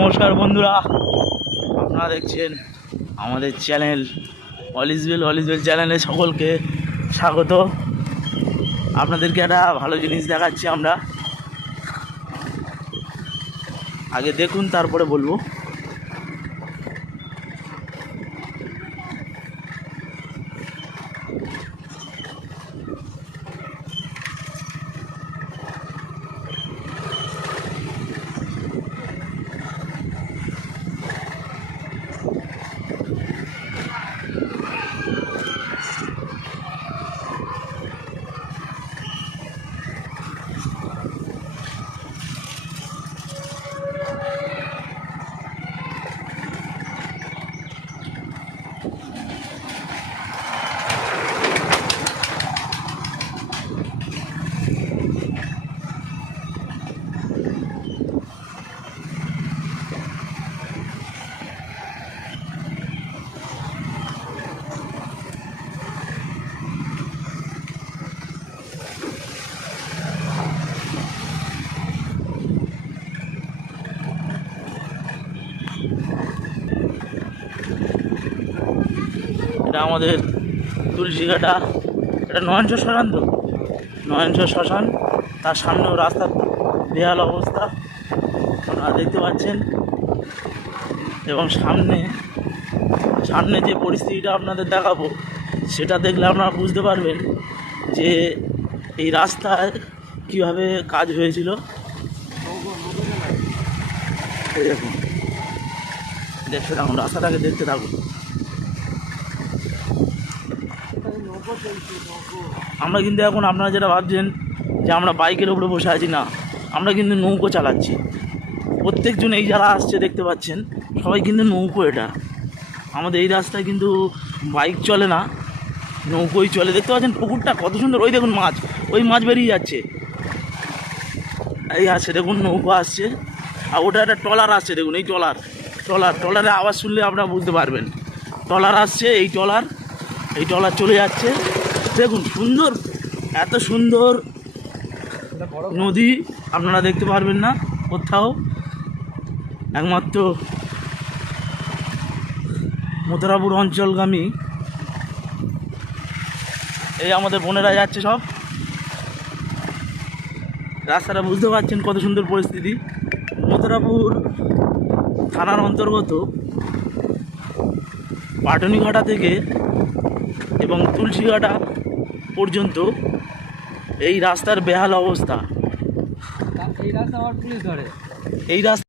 নমস্কার বন্ধুরা, আপনারা দেখছেন আমাদের চ্যানেল অলিজবেল চ্যানেলে সকলকে স্বাগত। আপনাদেরকে একটা ভালো জিনিস দেখাচ্ছি আমরা, আগে দেখুন তারপরে বলবো। এটা আমাদের তুলসীঘাটা, এটা নয়নশর শ্মশান, তো নয়নশর শ্মশান, তার সামনেও রাস্তার বেহাল অবস্থা আপনারা দেখতে পাচ্ছেন। এবং সামনে যে পরিস্থিতিটা আপনাদের দেখাবো, সেটা দেখলে আপনারা বুঝতে পারবেন যে এই রাস্তায় কীভাবে কাজ হয়েছিল। দেখুন, দেখতে থাকুন, রাস্তাটাকে দেখতে থাকুন। আমরা কিন্তু এখন, আপনারা যেটা ভাবছেন যে আমরা বাইকের উপরে বসে আছি, না, আমরা কিন্তু নৌকো চালাচ্ছি। প্রত্যেকজন এই যারা আসছে দেখতে পাচ্ছেন, সবাই কিন্তু নৌকো। এটা আমাদের এই রাস্তায় কিন্তু বাইক চলে না, নৌকোই চলে। দেখতে পাচ্ছেন পুকুরটা কত সুন্দর, ওই দেখুন মাছ, ওই মাছ বেরিয়ে যাচ্ছে, এই আসছে দেখুন নৌকো আসছে। আর ওটা একটা ট্রলার আসছে, দেখুন এই ট্রলারের আওয়াজ শুনলে আপনারা বুঝতে পারবেন। ট্রলার আসছে, এই ট্রলার চলে যাচ্ছে। দেখুন সুন্দর, এত সুন্দর নদী আপনারা দেখতে পারবেন না কোথাও, একমাত্র মথুরাপুর অঞ্চলগামী এই আমাদের বোনেরা যাচ্ছে সব। রাস্তাটা বুঝতে পারছেন কত সুন্দর পরিস্থিতি। মথুরাপুর থানার অন্তর্গত পাটনিঘাটা থেকে এবং তুলসীঘাটা পর্যন্ত এই রাস্তার বেহাল অবস্থা। এই রাস্তা